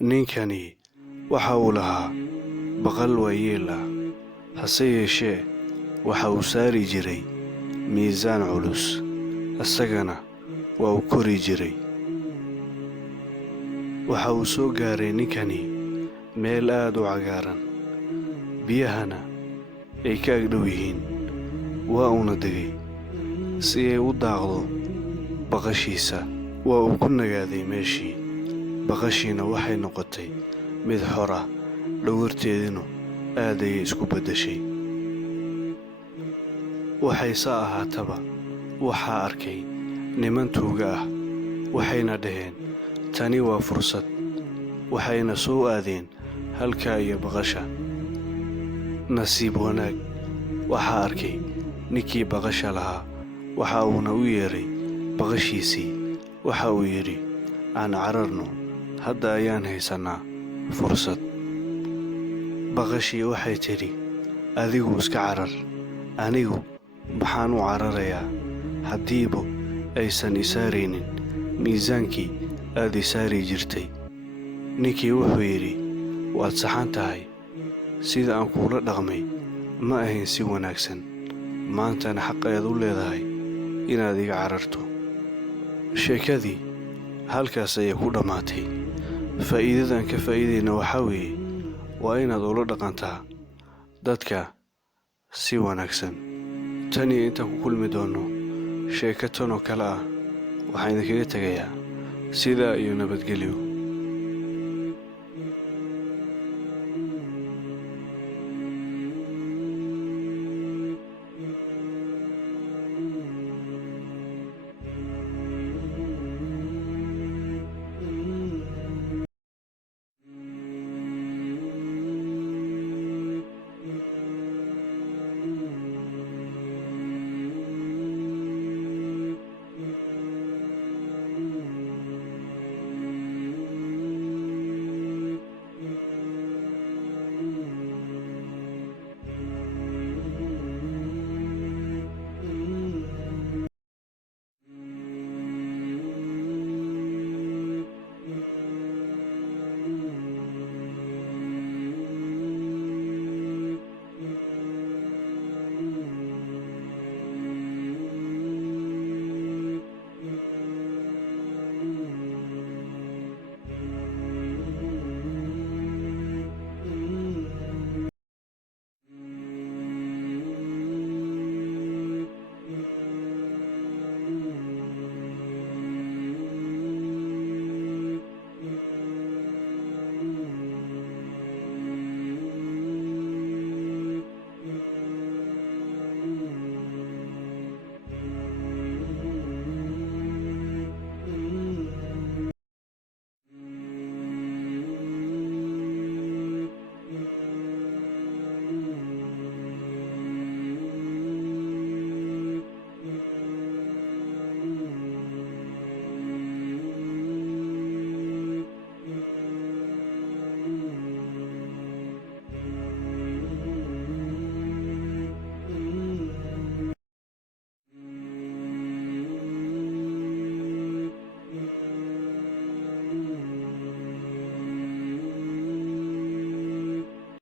ninkani waxa uu lahaa baqal waayeel ah, hase yeeshee waxa uu saari jiray miisaan culus, isagana waa uu kori jiray. waxa uu soo gaaray ninkani meel aad u cagaaran, biyahana ay ka agdhow yihiin. waa uuna degay si ay u daaqdo baqashiisa. waa uu ku nagaaday meeshii. baqashiina waxay noqotay mid xor ah, dhogorteedinu aad ayay isku beddeshay. waxayse ahaataba waxaa arkay niman tuuga ah, waxayna dhaheen, tani waa fursad. waxayna soo aadeen halkaa iyo baqasha. nasiib wanaag, waxaa arkay ninkii baqasha lahaa, waxa uuna u yeeray baqashiisii. waxa uu yidhi, aan cararno, hadda ayaan haysannaa fursad. baqashii waxay tidhi, adigu iska carar, anigu maxaan u cararayaa haddiiba aysan isaaraynin miisaankii aad isaari jirtay. ninkii wuxuu yidhi, waad saxan tahay, sida aan kuula dhaqmay ma ahayn si wanaagsan. maantana xaq ayaad u leedahay inaad iga cararto. sheekadii halkaas ayay ku dhammaatay. faa'iidadan ka faa'iidayna waxaa weeye, waa inaad ula dhaqantaa dadka si wanaagsan. tan iyo intaan ku kulmi doonno sheeko tan oo kale ah, waxaan idinkaga tegayaa sidaa iyo nabadgelyo.